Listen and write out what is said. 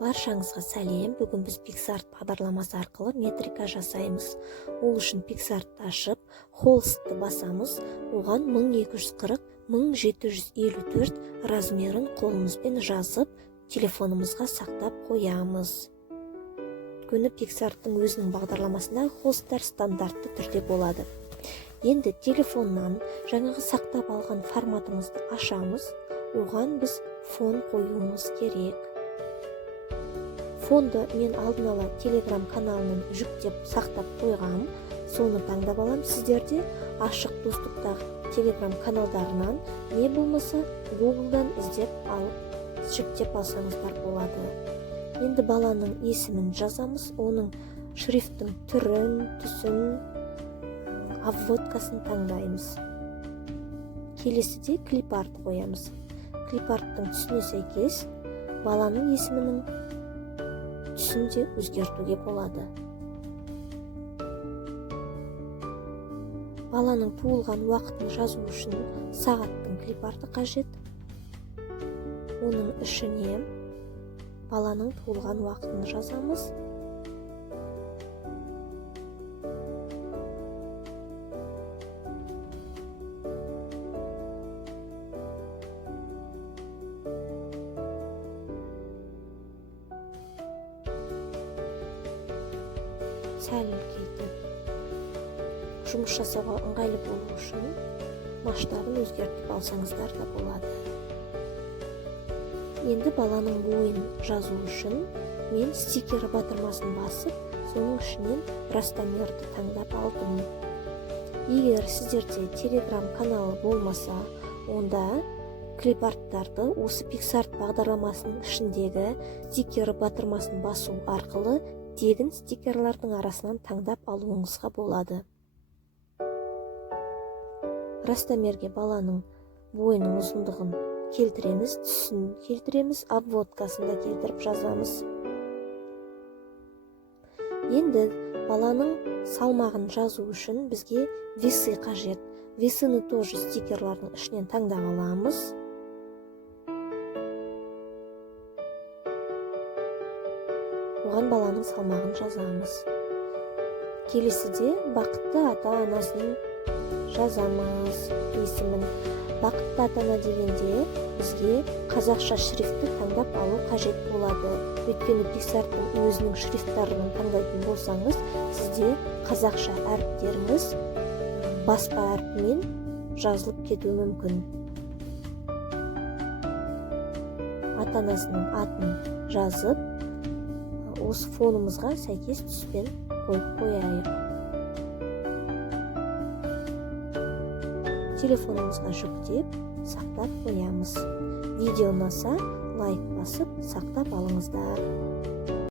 Баршаңызға сәлем. Бүгін біз PicsArt бағдарламасы арқылы метрика жасаймыз. Ол үшін PicsArt'ты ашып, холстты басамыз. Оған 1240-1754 размерін қолымызбен жазып, телефонымызға сақтап қоямыз. Өйткені PicsArt'тың өзінің бағдарламасында холсттар стандартты түрде болады. Енді телефоннан жаңағы сақтап алған форматымызды ашамыз. Оған біз фон қоюымыз керек. Фонды мен алдын ала Telegram каналынан жүктеп сақтап қойғам. Соны таңдап алам. Сіздерде ашық доступтағы Telegram каналдарынан не болмаса Google'дан іздеп алып жүктеп алсаңыздар болады. Енді баланың есімін жазамыз. Оның шрифттің түрін, түсін, обводкасын таңдаймыз. Келесіде клипарт қоямыз. Клипарттың түсіне сәйкес баланың есімінің түсін де өзгертуге болады. Баланың туылған уақытын жазу үшін сағаттың клипарты қажет. Оның ішіне баланың туылған уақытын жазамыз. Сәл үлкейтіп, жұмыс жасауға ыңғайлы болу үшін масштабын өзгертіп алсаңыздар да болады. Енді баланың бойын жазу үшін мен стикер батырмасын басып, соның ішінен растамерді таңдап алдым. Егер сіздерде Telegram каналы болмаса, онда клипарттарды осы PicsArt бағдарламасының ішіндегі стикер батырмасын басу арқылы тегін стикерлардың арасынан таңдап алуыңызға болады. Растамерге баланың бойының ұзындығын келтіреміз, түсін келтіреміз, обводкасын да келтіріп жазамыз. Енді баланың салмағын жазу үшін бізге весы қажет. Весыны тоже стикерлардың ішінен таңдап аламыз. Оған баланың салмағын жазамыз. Келесіде бақытты ата-анасын жазамыз есімін. Бақытты ата-ана дегенде бізге қазақша шрифтті таңдап алу қажет болады. Өйткені PicsArt'тың өзінің шрифттарын таңдайтын болсаңыз, сізде қазақша әріптеріңіз баспа әрпімен жазылып кетуі мүмкін. Ата-анасының атын жазып, осы фонымызға сәйкес түспен қойып қояйық. Телефонымызға жүктеп, сақтап қоямыз. Видео ұнаса, лайк басып, сақтап алыңыздар.